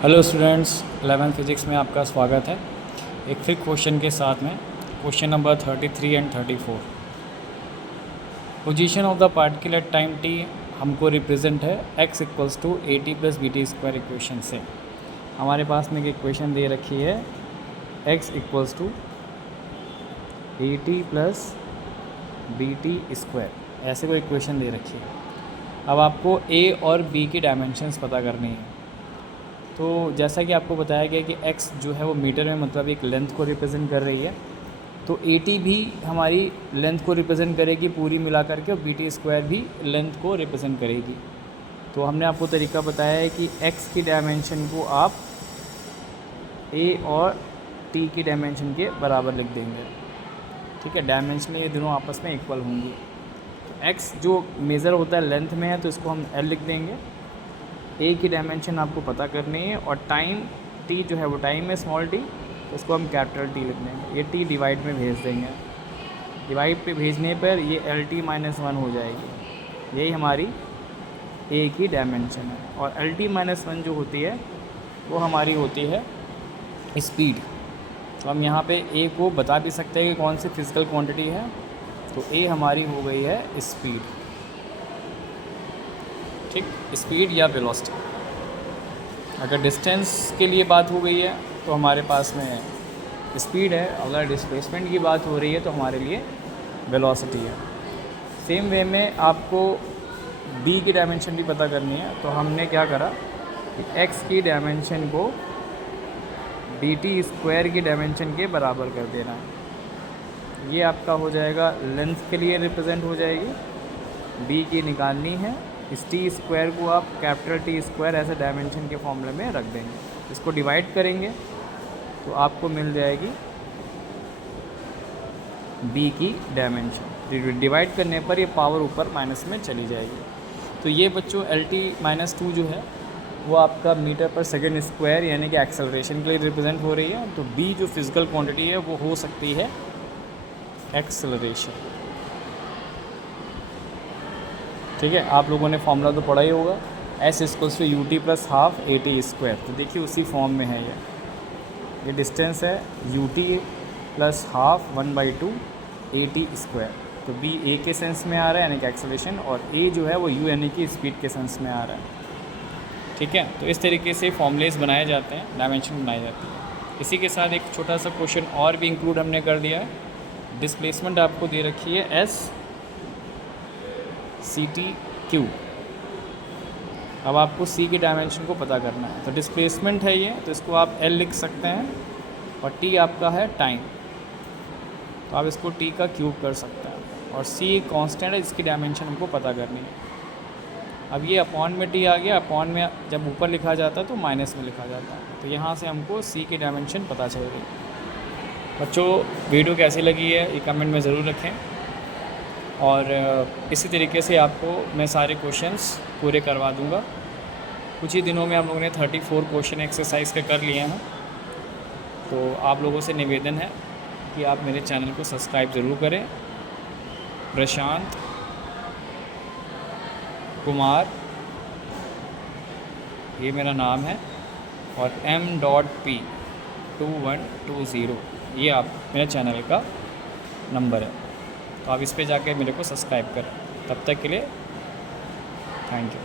Hello students, 11th physics में आपका स्वागत है। एक फिर क्वेश्चन के साथ में question number 33 and 34। Position of the particle at time t हमको रिप्रेजेंट है x equals to AT plus BT square equation से। हमारे पास में एक इक्वेशन दे रखी है x equals to AT plus BT square, ऐसे कोई इक्वेशन दे रखी है। अब आपको a और b की डायमेंशंस पता करनी है। तो जैसा कि आपको बताया गया कि x जो है वो मीटर में मतलब एक लेंथ को रिप्रेजेंट कर रही है, तो AT भी हमारी लेंथ को रिप्रेजेंट करेगी पूरी मिला करके, और BT स्क्वायर भी लेंथ को रिप्रेजेंट करेगी। तो हमने आपको तरीका बताया है कि x की डायमेंशन को आप a और t की डायमेंशन के बराबर लिख देंगे। ठीक है, डायमेंशन ये दोनों आपस में इक्वल होंगी। तो x जो मेज़र होता है लेंथ में है, तो इसको हम L लिख देंगे। a की डायमेंशन आपको पता करनी है, और टाइम t जो है वो टाइम है स्मॉल t, तो उसको हम कैपिटल T लिख देंगे। ये t डिवाइड में भेज देंगे। डिवाइड पे भेजने पर ये LT-1 हो जाएगी। यही हमारी a की डायमेंशन है। और LT-1 जो होती है वो हमारी होती है स्पीड। तो हम यहाँ पे a को बता भी सकते हैं कि कौन सी फिज़िकल क्वांटिटी है। तो a हमारी हो गई है स्पीड। ठीक, स्पीड या वेलोसिटी। अगर डिस्टेंस के लिए बात हो गई है तो हमारे पास में स्पीड है, अगर डिस्प्लेसमेंट की बात हो रही है तो हमारे लिए वेलोसिटी है। सेम वे में आपको b की डायमेंशन भी पता करनी है। तो हमने क्या करा कि x की डायमेंशन को BT स्क्वायर की डायमेंशन के बराबर कर देना है। ये आपका हो जाएगा, लेंथ के लिए रिप्रेजेंट हो जाएगी। b की निकालनी है, इस t स्क्वायर को आप कैपिटल T स्क्वायर ऐसे डायमेंशन के फॉर्मूले में रख देंगे। इसको डिवाइड करेंगे तो आपको मिल जाएगी b की डायमेंशन। डिवाइड करने पर ये पावर ऊपर माइनस में चली जाएगी। तो ये बच्चों LT-2 जो है वो आपका मीटर पर सेकेंड स्क्वायर यानी कि एक्सेलरेशन के लिए रिप्रेजेंट हो रही है। तो b जो फिज़िकल क्वांटिटी है वो हो सकती है एक्सेलरेशन। ठीक है, आप लोगों ने फॉर्मूला तो पढ़ा ही होगा, S equals to UT plus half AT square. तो देखिए उसी फॉर्म में है ये डिस्टेंस है UT plus half 1/2 AT square. तो B A के सेंस में आ रहा है यानी कि एक्सेलरेशन, और A जो है वो U यानी कि स्पीड के सेंस में आ रहा है। ठीक है, तो इस तरीके से फॉर्मूलेस बनाए जाते हैं, डायमेंशन बनाई जाती है। इसी के साथ एक छोटा सा क्वेश्चन और भी इंक्लूड हमने कर दिया है। डिस्प्लेसमेंट आपको दे रखी है S CT/Q। अब आपको C की डायमेंशन को पता करना है। तो डिस्प्लेसमेंट है ये, तो इसको आप L लिख सकते हैं, और T आपका है टाइम, तो आप इसको T का क्यूब कर सकते हैं। और C कांस्टेंट है, इसकी डायमेंशन हमको पता करनी है। अब ये अपॉन में T आ गया, अपॉन में जब ऊपर लिखा जाता है तो माइनस में लिखा जाता है। तो यहाँ से हमको C की डायमेंशन पता चल गई। बच्चों, वीडियो कैसी लगी है ये कमेंट में ज़रूर रखें, और इसी तरीके से आपको मैं सारे क्वेश्चंस पूरे करवा दूंगा। कुछ ही दिनों में हम लोगों ने 34 क्वेश्चन एक्सरसाइज के कर लिए हैं। तो आप लोगों से निवेदन है कि आप मेरे चैनल को सब्सक्राइब ज़रूर करें। प्रशांत कुमार ये मेरा नाम है, और M.P 2120 ये आप मेरे चैनल का नंबर है। तो आप इस पे जाकर मेरे को सब्सक्राइब करें। तब तक के लिए थैंक यू।